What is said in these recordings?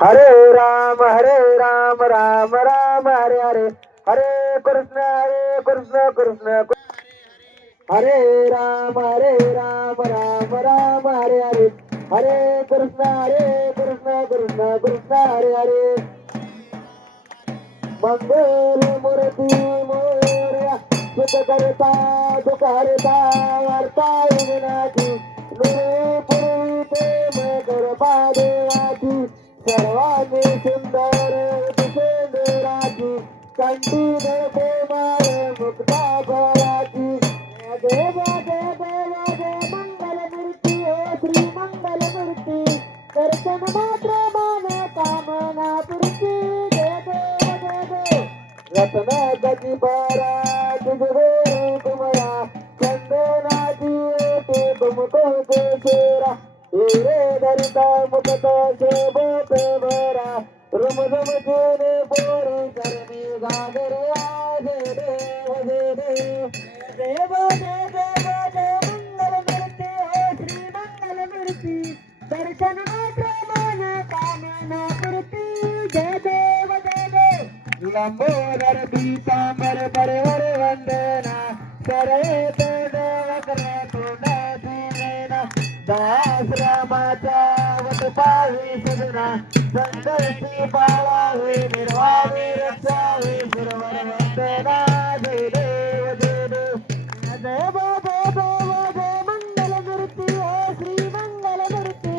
हरे राम हरे राम राम राम हरे हरे। हरे कृष्ण हरे कृष्ण कृष्ण। हरे राम हरे राम राम राम हरे हरे। हरे कृष्ण हरे कृष्ण कृष्ण कृष्ण हरे हरे। मंगल मूर्ती मोर्या सुख करता दुख हरता वार्ता विनाची सर्वांनी सुंदर सुंदराची कंठी धरते माळ मुक्ता फळाची देव देव देव मंगल मूर्ती हो श्री मंगल मूर्ती दर्शन मात्र मन कामना पूर्ती देव रत्न गजी बारा तुझे तुमरा चंदनाची ओटे तुमको केशरा हिरे धरिता मुकत शोभत भरा रुम रुम जेने पोरी करणी गागरे आजे देव देव देव देव देव देव मंगल मूर्ती हो श्री मंगल मूर्ती दर्शन मात्र मन कामना जय देव जय देव। लंबोदर पीतांबर परवर वंदना सरेत निर्वावे रक्षावे सुरवर वंदना जय देव जय देव देव देव देव जय मंगल मूर्ती श्री मंगल मूर्ती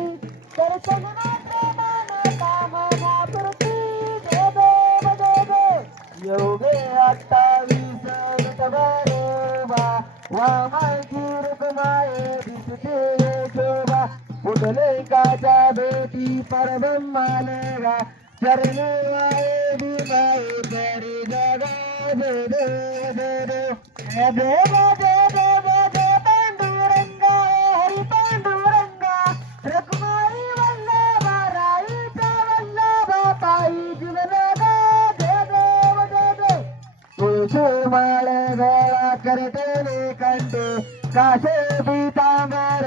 योगे अठ्ठावीस वामाची रुक्माये दिसते शोभा पुढले काच्या भेटी परब्रह्मालेवा चरणे पांडुरंगा पांडुरंगा कंटे काशे पीतांबर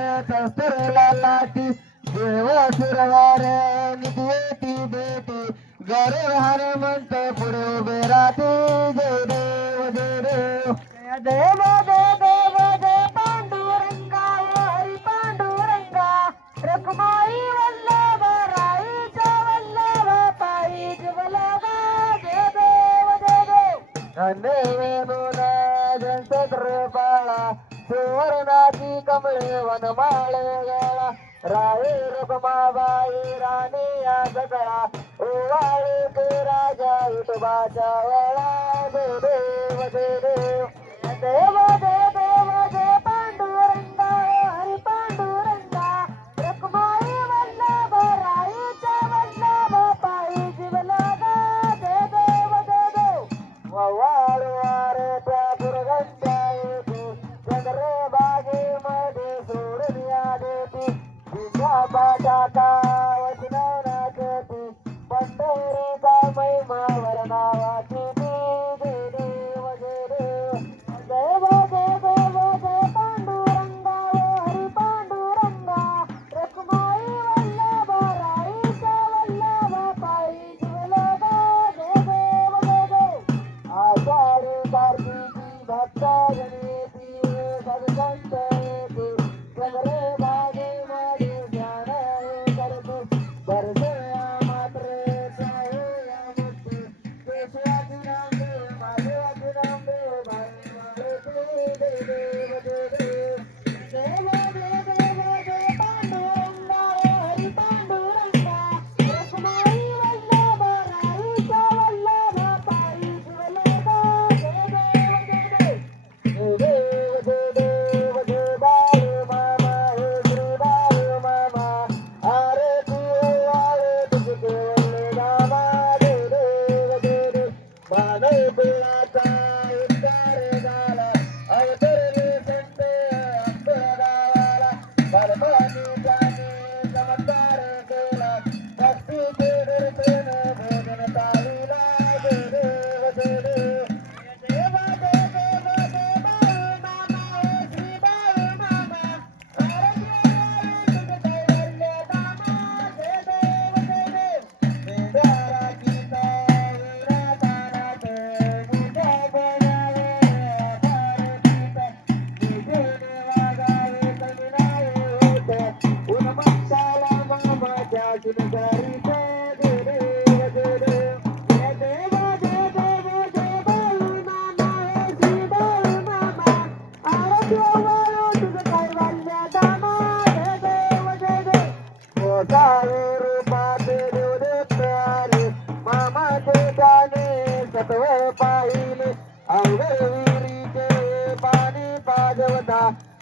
लाटी देव सुरवार. निती बेटी गरे हनुमंत पुढे उभे राहते. जय देव जय देव. जय देव जय देव जय पांडुरंगा हरी पांडुरंगा. रखमाई वल्लभ राईचा वल्लभ पायी जीवलगा. जय देव जय देव. बाळा सुवर्णाची कमळे वनमाळे गळा. राये रुक्माबाई राणी या सगळा ओवाळी राजा विठोबाच्या वळा. देव देव देव देव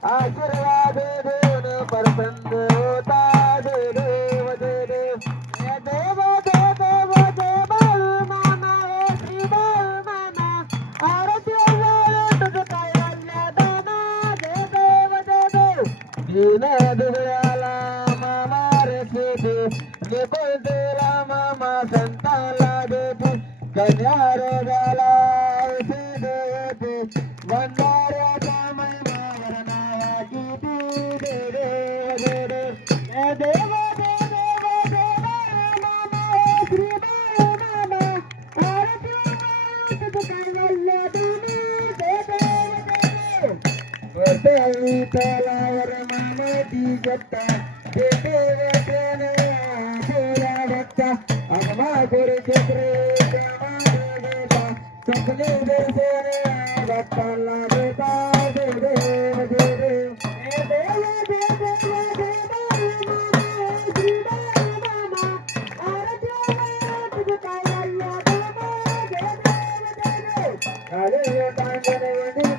आशीर्वाद देऊन परसंद होता दे देव दे देव देव दे देव दे बल माना श्री बल माना आरती तुझ काय आणल्या दाना दे देव दे देव दिन दुसऱ्याला मामा रे दे निबल दे रामा संताला दे कन्या I'm gonna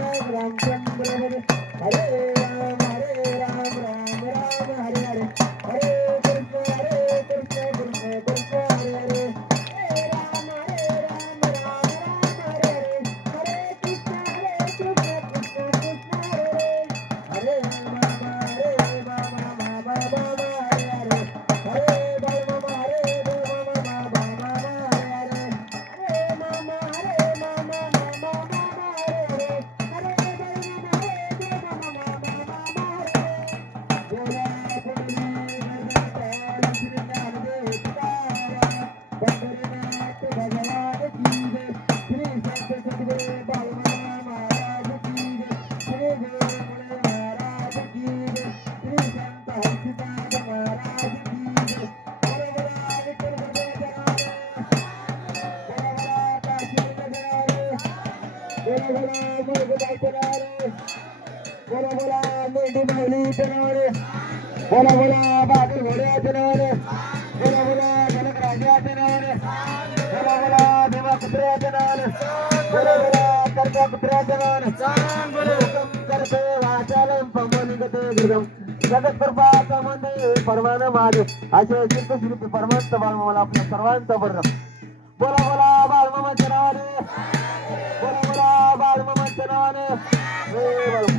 बोला बोला बादल घोड्या चरारे बोला बोला जनक राजा चरारे बोला बोला देवा पुत्र्या चरारे बोला बोला कर्ता पुत्र्या चरारे करते वाचालम पमनिगते दुर्गम. जगत प्रभात समंदे परमान मारे असे चिंत शिल्पी परमांत बाळमाला आपल्या सर्वांचा बरं. बोला बोला बाळमामाच्या नावाने बोला बोला बाळमामाच्या नावाने जय